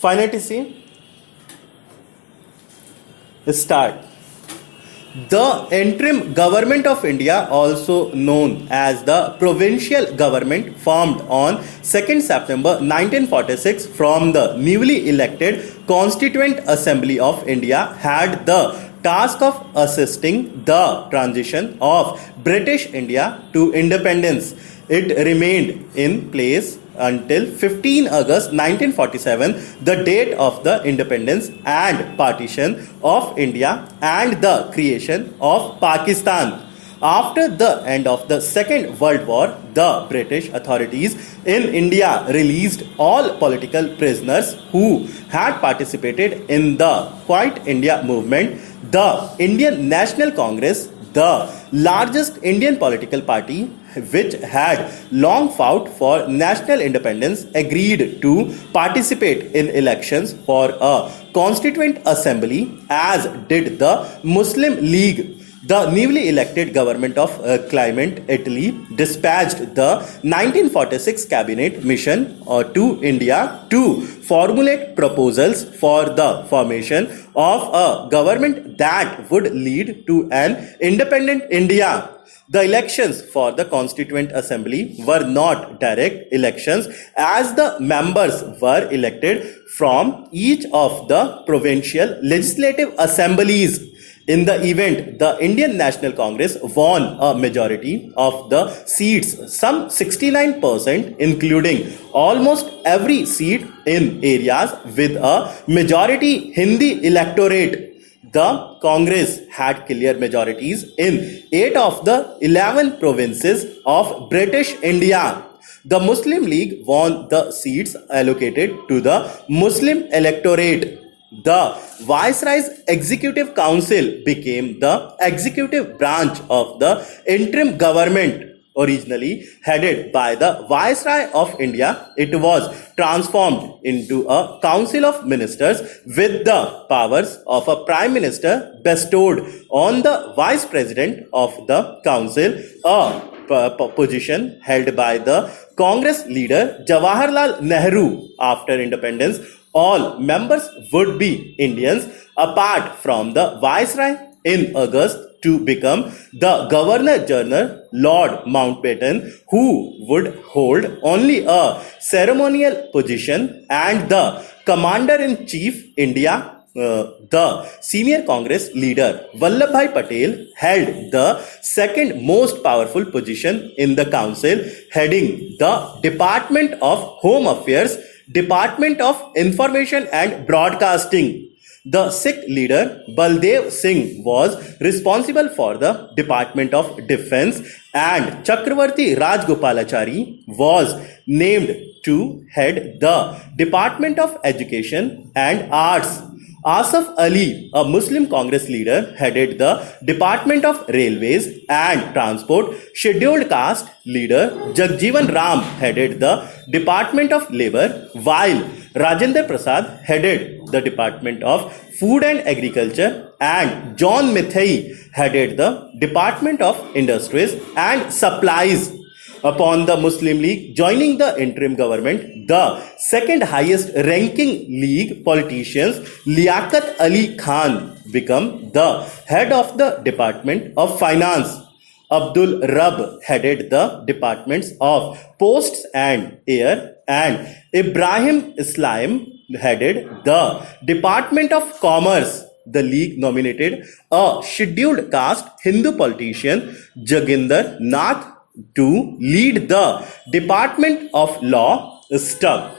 Finally, start. The interim government of India, also known as the provincial government, formed on 2nd September 1946 from the newly elected Constituent Assembly of India, had the task of assisting the transition of British India to independence. It remained in place until 15 August 1947, the date of the independence and partition of India and the creation of Pakistan. After the end of the Second World War, the British authorities in India released all political prisoners who had participated in the Quiet India movement. The Indian National Congress, the largest Indian political party which had long fought for national independence, agreed to participate in elections for a constituent assembly, as did the Muslim League. The newly elected government of Clement Italy dispatched the 1946 cabinet mission to India to formulate proposals for the formation of a government that would lead to an independent India. The elections for the Constituent Assembly were not direct elections, as the members were elected from each of the provincial legislative assemblies. In the event, the Indian National Congress won a majority of the seats, some 69%, including almost every seat in areas with a majority Hindi electorate. The Congress had clear majorities in 8 of the 11 provinces of British India. The Muslim League won the seats allocated to the Muslim electorate. The Viceroy's Executive Council became the executive branch of the interim government. Originally headed by the Viceroy of India, it was transformed into a Council of Ministers with the powers of a Prime Minister bestowed on the Vice President of the Council, a position held by the Congress leader Jawaharlal Nehru. After independence, all members would be Indians apart from the Viceroy. In August, to become the Governor General, Lord Mountbatten, who would hold only a ceremonial position, and the Commander in Chief India, the senior Congress leader Vallabhbhai Patel, held the second most powerful position in the council, heading the Department of Home Affairs, Department of Information and Broadcasting. The Sikh leader Baldev Singh was responsible for the Department of Defense, and Chakravarti Rajgopalachari was named to head the Department of Education and Arts. Asaf Ali, a Muslim Congress leader, headed the Department of Railways and Transport. Scheduled caste leader Jagjivan Ram headed the Department of Labour, while Rajendra Prasad headed the Department of Food and Agriculture, and John Mathai headed the Department of Industries and Supplies. Upon the Muslim League joining the interim government, the second highest ranking League politicians, Liaquat Ali Khan, became the head of the Department of Finance. Abdul Rabb headed the Departments of Posts and Air, and Ibrahim Islam headed the Department of Commerce. The League nominated a scheduled caste Hindu politician, Jaginder Nath, to lead the Department of Law. Stuck.